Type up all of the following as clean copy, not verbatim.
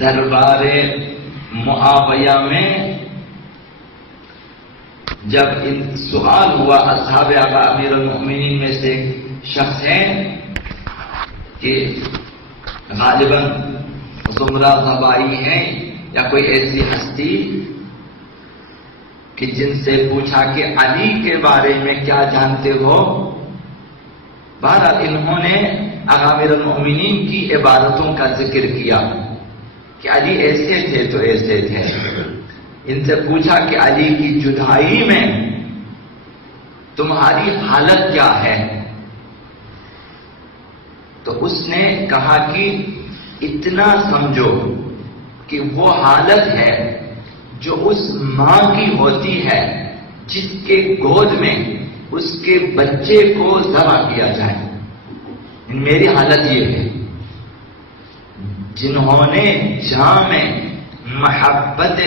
دربار معاویہ میں جب سوال ہوا اصحاب آقا امیر المؤمنین میں سے شخص ہیں کہ غالباً زمرہ طبائی ہیں یا کوئی ایسی ہستی کہ جن سے پوچھا کہ علی کے بارے میں کیا جانتے ہو. بہرحال انہوں نے آقا امیر المؤمنین کی عبادتوں کا ذکر کیا کہ علی ایسے تھے تو ایسے تھے. ان سے پوچھا کہ علی کی جدائی میں تمہاری حالت کیا ہے؟ تو اس نے کہا کہ اتنا سمجھو کہ وہ حالت ہے جو اس ماں کی ہوتی ہے جس کے گود میں اس کے بچے کو ذبح کیا جائے. میری حالت یہ ہے. جنہوں نے جامع محبت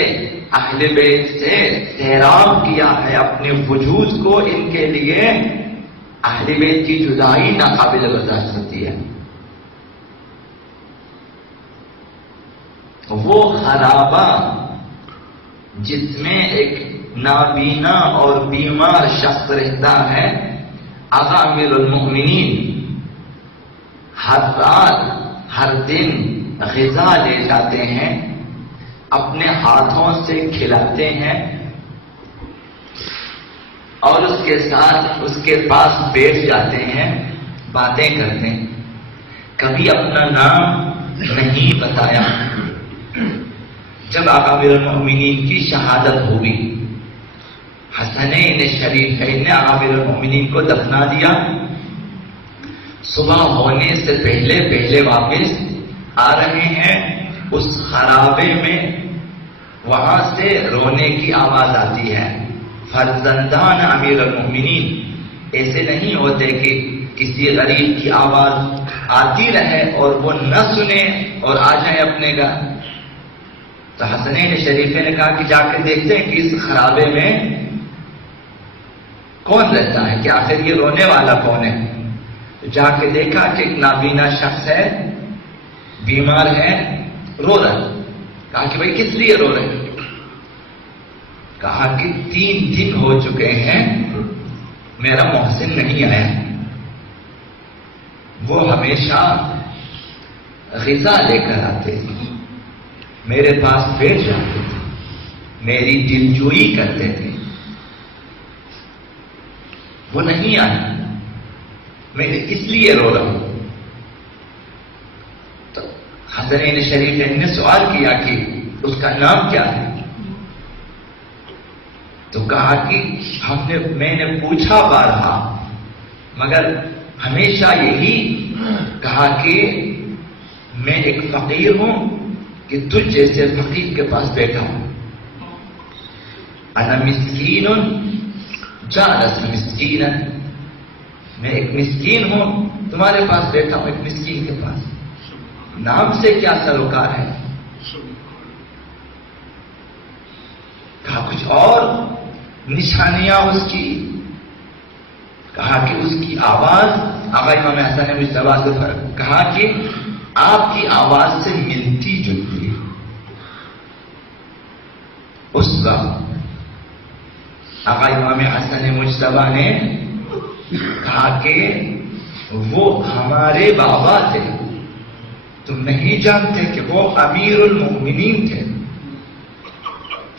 اہل بیت سے سیراب کیا ہے اپنے وجود کو، ان کے لیے اہل بیت کی جدائی ناقابل برداشت ہوتی ہے. وہ خرابہ جس میں ایک نابینا اور بیمار شخص رہتا ہے، آقا امیر المؤمنین ہر رات ہر دن غذا لے جاتے ہیں، اپنے ہاتھوں سے کھلاتے ہیں اور اس کے ساتھ اس کے پاس بیٹھ جاتے ہیں، باتیں کرتے ہیں. کبھی اپنا نام نہیں بتایا. جب آقا امیر المؤمنین کی شہادت ہوئی، حسنین شریفین نے آقا امیر المؤمنین کو دفنا دیا. صبح ہونے سے پہلے واپس آ رہے ہیں. اس خرابے میں وہاں سے رونے کی آواز آتی ہے. فرزندان امیر المؤمنین ایسے نہیں ہوتے کہ کسی غریب کی آواز آتی رہے اور وہ نہ سنے اور آ جائیں اپنے گھر. تو حسنین شریفے نے کہا کہ جا کے دیکھتے ہیں کہ اس خرابے میں کون رہتا ہے، کہ آخر یہ رونے والا کون ہے. جا کے دیکھا کہ ایک نابینا شخص ہے، بیمار ہے، رو رہا ہے. کہا کہ بھائی کس لیے رو رہے؟ کہا کہ 3 دن ہو چکے ہیں میرا محسن نہیں آیا. وہ ہمیشہ غذا لے کر آتے تھے، میرے پاس بیٹھ جاتے تھے، میری دلجوئی کرتے تھے. وہ نہیں آیا، میں اس لیے رو رہا ہوں. تو حسنین شریف نے سوال کیا کہ اس کا نام کیا ہے؟ تو کہا کہ میں نے پوچھا بارہا مگر ہمیشہ یہی کہا کہ میں ایک فقیر ہوں کہ تجھ جیسے فقیر کے پاس بیٹھا ہوں. انا مسکین جالس مسکینا، میں ایک مسکین ہوں تمہارے پاس بیٹھا ہوں ایک مسکین کے پاس. نام سے کیا سروکار ہے؟ کہا کچھ اور نشانیاں اس کی. کہا کہ اس کی آواز، آقا امام حسن نے مجھ سے آواز کو فرق کہا کہ آپ کی آواز سے ملتی جلتی. اس وقت آقا امام حسن مجتبیٰ نے کہا کہ وہ ہمارے بابا تھے، تم نہیں جانتے کہ وہ امیر المؤمنین تھے،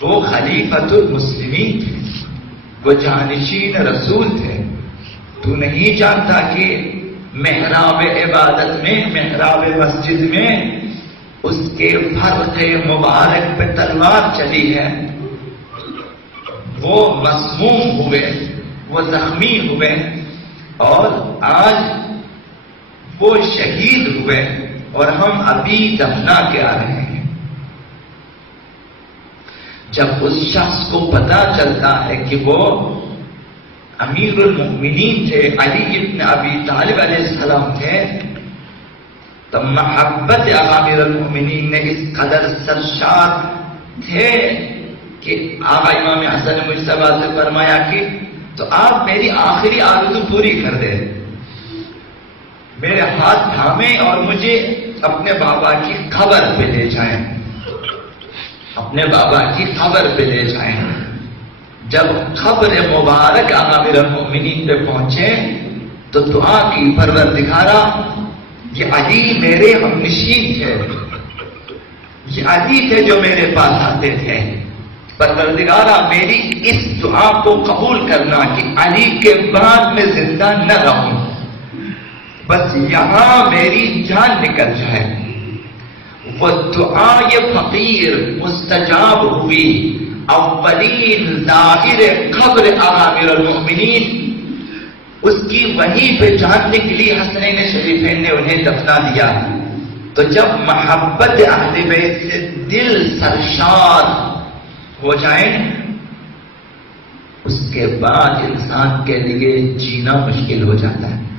وہ خلیفۃ المسلمین تھے، وہ جانشین رسول تھے. تو نہیں جانتا کہ محراب عبادت میں، محراب مسجد میں اس کے فرق مبارک پہ تلوار چلی ہے، وہ مسموم ہوئے، وہ زخمی ہوئے اور آج وہ شہید ہوئے اور ہم ابھی دفنا کے آ رہے ہیں. جب اس شخص کو پتا چلتا ہے کہ وہ امیر المؤمنین تھے، علی ابن ابی طالب علیہ السلام تھے، تو محبت امیر المؤمنین نے اس قدر سرشار تھے کہ آقا امام حسن مجتبیٰ سے فرمایا کہ تو آپ میری آخری آرزو پوری کر دیں، میرے ہاتھ تھامیں اور مجھے اپنے بابا کی قبر پہ لے جائیں، اپنے بابا کی قبر پہ لے جائیں۔ جب قبر مبارک امیر المؤمنین پہ پہنچے تو دعا کی، پروردگارا یہ علی میرے ہمنشین تھے، یہ علی تھے جو میرے پاس آتے تھے، پروردگارا میری اس دعا کو قبول کرنا کہ علی کے بعد میں زندہ نہ رہوں، بس یہاں میری جان نکل جائے۔ وہ دعا یہ فقیر مستجاب ہوئی۔ اولین ظاہر قبر امیر المؤمنین، اس کی وہیں پہ جان نکلی، حسنین شریفین نے انہیں دفنا دیا۔ تو جب محبت اہل بیت سے دل سرشار ہو جائیں، اس کے بعد انسان کے لیے جینا مشکل ہو جاتا ہے۔